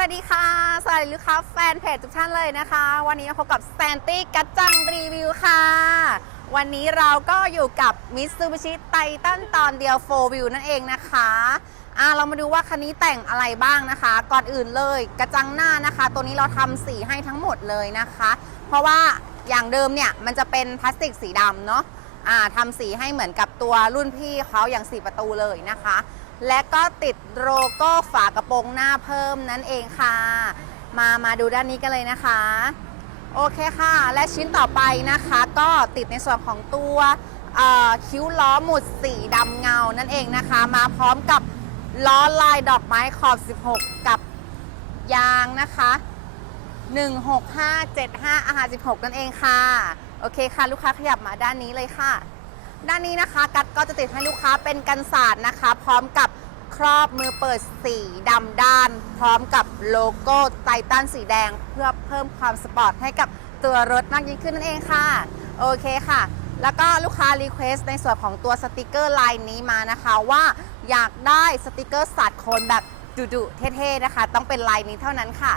สวัสดีค่ะ สวัสดีลูกค้าแฟนเพจทุกท่านเลยนะคะ วันนี้มาพบกับแซนตี้กัจจังรีวิวค่ะ วันนี้เราก็อยู่กับ Mitsubishi Titan ตอนเดียว4 View นั่นเองนะคะอะเรามาดูว่าคันนี้แต่งอะไรบ้างนะคะ ก่อนอื่นเลยกระจังหน้านะคะ ตัวนี้เราทำสีให้ทั้งหมดเลยนะคะ เพราะว่าอย่างเดิมเนี่ยมันจะเป็นพลาสติกสีดำเนาะอ่าทำสีให้เหมือนกับตัวรุ่นพี่เขาอย่างสีประตูเลยนะคะ และก็ติดโลโก้ฝากระโปรงหน้าเพิ่มนั่นเองค่ะ มามาดูด้านนี้กันเลยนะคะ โอเคค่ะ และชิ้นต่อไปนะคะ ก็ติดในส่วนของตัวคิ้วล้อหมุดสีดำเงานั่นเองนะคะ มาพร้อมกับล้อลายดอกไม้ขอบ 16 กับยางนะคะ 16575อาหาร16 นั่นเองค่ะ โอเคค่ะ ลูกค้าขยับมาด้านนี้เลยค่ะ ด้านนี้นะคะกัดก็จะติดให้ลูกค้าเป็นกันศาสตร์นะคะ พร้อมกับครอบมือเปิดสีดำด้าน พร้อมกับโลโก้ไททันสีแดง เพื่อเพิ่มความสปอร์ตให้กับตัวรถมากยิ่งขึ้นนั่นเองค่ะ โอเคค่ะ แล้วก็ลูกค้ารีเควสในส่วนของตัวสติกเกอร์ลายนี้มานะคะว่าอยากได้สติกเกอร์สัดโคนแบบดุๆเท่ๆนะคะ ต้องเป็นลายนี้เท่านั้นค่ะ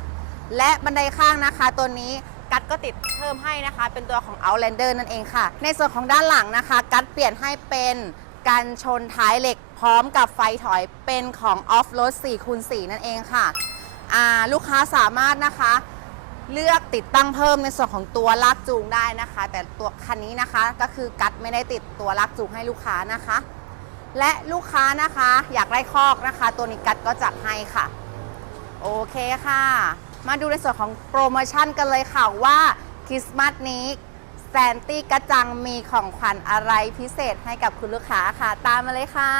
และบันไดข้างนะคะตัวนี้ กัดก็ติดเพิ่มให้นะคะ เป็นตัวของ Outlander นั่นเองค่ะ ในส่วนของด้านหลังนะคะ กัดเปลี่ยนให้เป็นการชนท้ายเหล็กพร้อมกับไฟถอยเป็นของ Off Road 4คูณ4นั่นเองค่ะลูกค้าสามารถนะคะ เลือกติดตั้งเพิ่มในส่วนของตัวลากจูงได้นะคะ แต่ตัวคันนี้นะคะก็คือกัดไม่ได้ติดตัวลากจูงให้ลูกค้านะคะ และลูกค้านะคะอยากได้คอกนะคะ ตัวนี้กัดก็จัดให้ค่ะ โอเคค่ะ มาดูในส่วนของโปรโมชั่นกันเลยค่ะว่าคริสต์มาสนี้แซนตี้กระจังมีของขวัญอะไรพิเศษให้กับคุณลูกค้าค่ะ ตามมาเลยค่ะ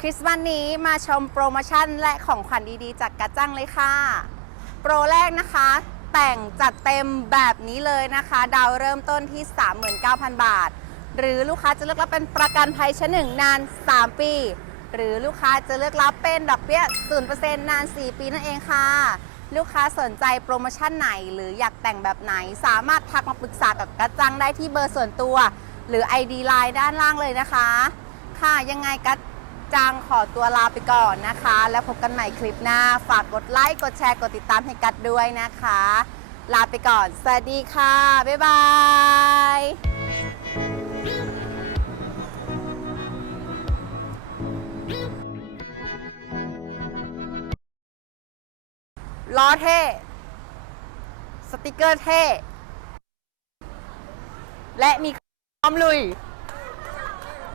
คริสต์มาสนี้มาชมโปรโมชั่นและของขวัญดีๆ จากกระจังเลยค่ะ โปรแรกนะคะ แต่งจัดเต็มแบบนี้เลยนะคะ ดาวเริ่มต้นที่ 39,000 บาท หรือลูกค้าจะเลือกรับเป็นประกันภัยชั้นหนึ่งนาน 3 ปี หรือลูกค้าจะเลือกรับเป็นดอกเบี้ย 0%นาน 4 ปีนั่นเองค่ะ ลูกค้าสนใจโปรโมชั่นไหน หรืออยากแต่งแบบไหน สามารถทักมาปรึกษากับกระจังได้ที่เบอร์ส่วนตัว หรือ ID Line ด้านล่างเลยนะคะ ค่ะยังไงกระจังขอตัวลาไปก่อนนะคะ แล้วพบกันใหม่คลิปหน้า ฝากกดไลค์กดแชร์กดติดตามให้กัดด้วยนะคะ ลาไปก่อน สวัสดีค่ะ บ๊ายบาย ล้อเท่ สติกเกอร์เท่ และมีพร้อมลุย